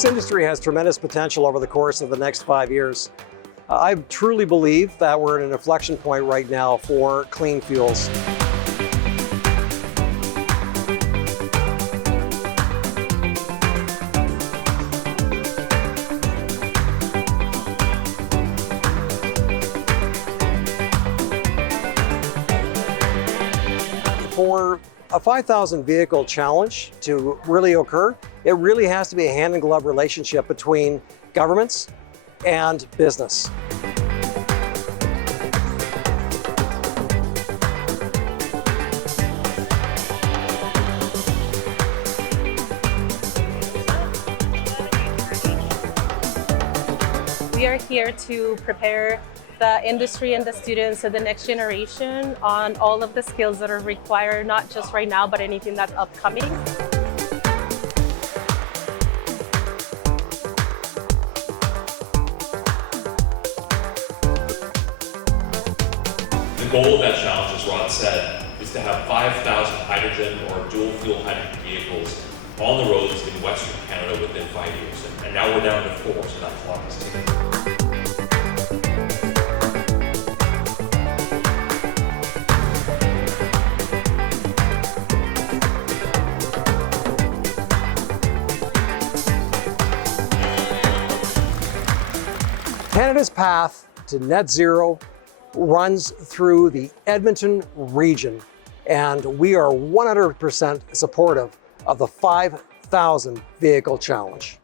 This industry has tremendous potential over the course of the next 5 years. I truly believe that we're at an inflection point right now for clean fuels. For a 5,000 vehicle challenge to really occur, it really has to be a hand-in-glove relationship between governments and business. We are here to prepare the industry and the students and the next generation on all of the skills that are required, not just right now, but anything that's upcoming. The goal of that challenge, as Rod said, is to have 5,000 hydrogen or dual fuel hydrogen vehicles on the roads in Western Canada within 5 years. And now we're down to 4, so that clock is ticking. Canada's path to net zero runs through the Edmonton region, and we are 100% supportive of the 5,000 vehicle challenge.